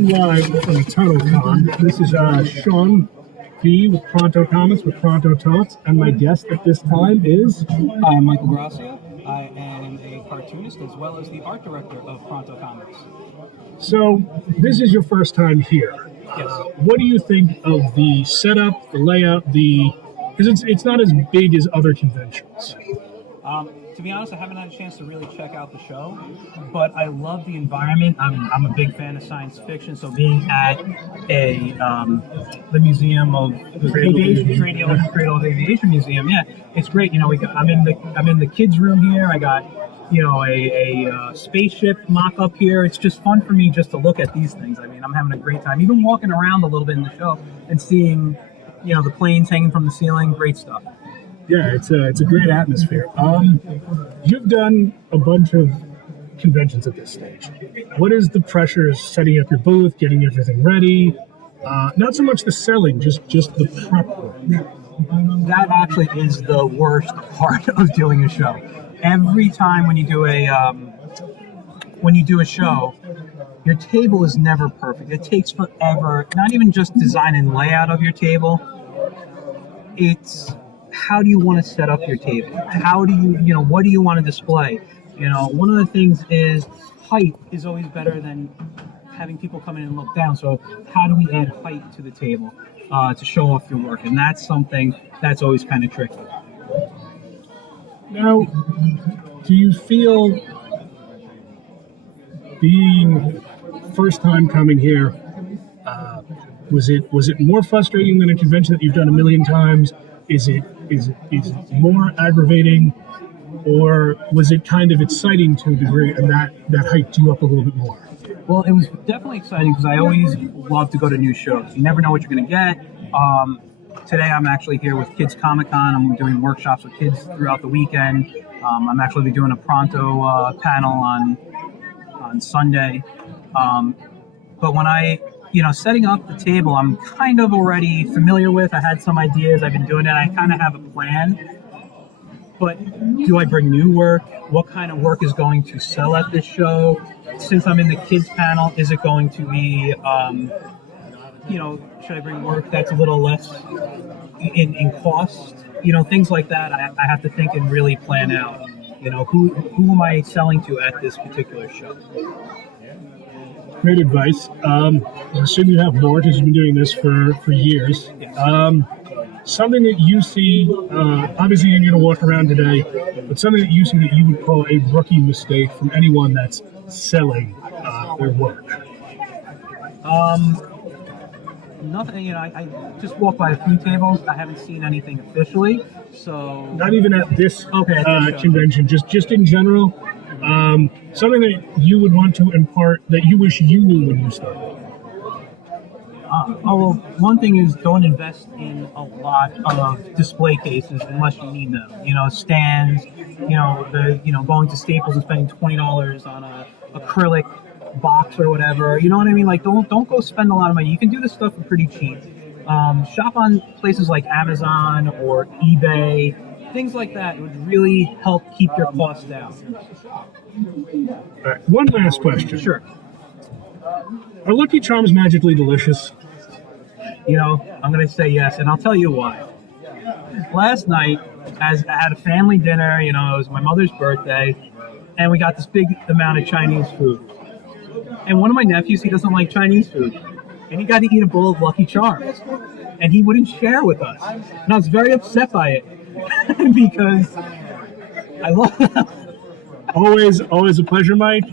I'm live from Enternal. This is Sean B with Pronto Comments with Pronto Talks, and my guest at this time is... Hi, I'm Michael Grassa. I am a cartoonist as well as the art director of Pronto Comics. So, this is your first time here. Yes. What do you think of the setup, the layout, because it's not as big as other conventions? To be honest, I haven't had a chance to really check out the show, but I love the environment. I'm a big fan of science fiction, so being at the Museum of Cradle of Aviation Museum, yeah, it's great. You know, I'm in the kids' room here. I got a spaceship mock-up here. It's just fun for me just to look at these things. I mean, I'm having a great time. Even walking around a little bit in the show and seeing, the planes hanging from the ceiling. Great stuff. Yeah, it's a great atmosphere. You've done a bunch of conventions at this stage. What is the pressure setting up your booth, getting everything ready? Not so much the selling, just the prep work. That actually is the worst part of doing a show. Every time when you do a show, your table is never perfect. It takes forever. Not even just design and layout of your table. It's how do you want to set up your table? How do you, what do you want to display? One of the things is height is always better than having people come in and look down. So how do we add height to the table to show off your work? And that's something that's always kind of tricky. Now, do you feel being first time coming here, was it more frustrating than a convention that you've done a million times? Is it more aggravating, or was it kind of exciting to a degree, and that hyped you up a little bit more? Well, it was definitely exciting because I always love to go to new shows. You never know what you're going to get. Today I'm actually here with Kids Comic Con. I'm doing workshops with kids throughout the weekend. I'm actually doing a Pronto panel on Sunday. But when setting up the table, I'm kind of already familiar with. I had some ideas. I've been doing it. I kind of have a plan. But do I bring new work? What kind of work is going to sell at this show? Since I'm in the kids panel, is it going to be, should I bring work that's a little less in cost? Things like that. I have to think and really plan out. Who am I selling to at this particular show? Great advice. I assume you have more because you've been doing this for years. Yes. Something that you see, obviously you're going to walk around today, but something that you see that you would call a rookie mistake from anyone that's selling their work. Nothing. I just walked by a few tables. I haven't seen anything officially. So not even at this this convention, just in general. Something that you would want to impart that you wish you knew when you started. Well, one thing is don't invest in a lot of display cases unless you need them. Stands. Going to Staples and spending $20 on a acrylic box or whatever. You know what I mean? Like don't go spend a lot of money. You can do this stuff for pretty cheap. Shop on places like Amazon or eBay. Things like that would really help keep your costs down. All right, one last question. Sure. Are Lucky Charms magically delicious? I'm going to say yes, and I'll tell you why. Last night, as I had a family dinner, it was my mother's birthday, and we got this big amount of Chinese food. And one of my nephews, he doesn't like Chinese food, and he got to eat a bowl of Lucky Charms, and he wouldn't share with us. And I was very upset by it. Because I love always a pleasure, Mike.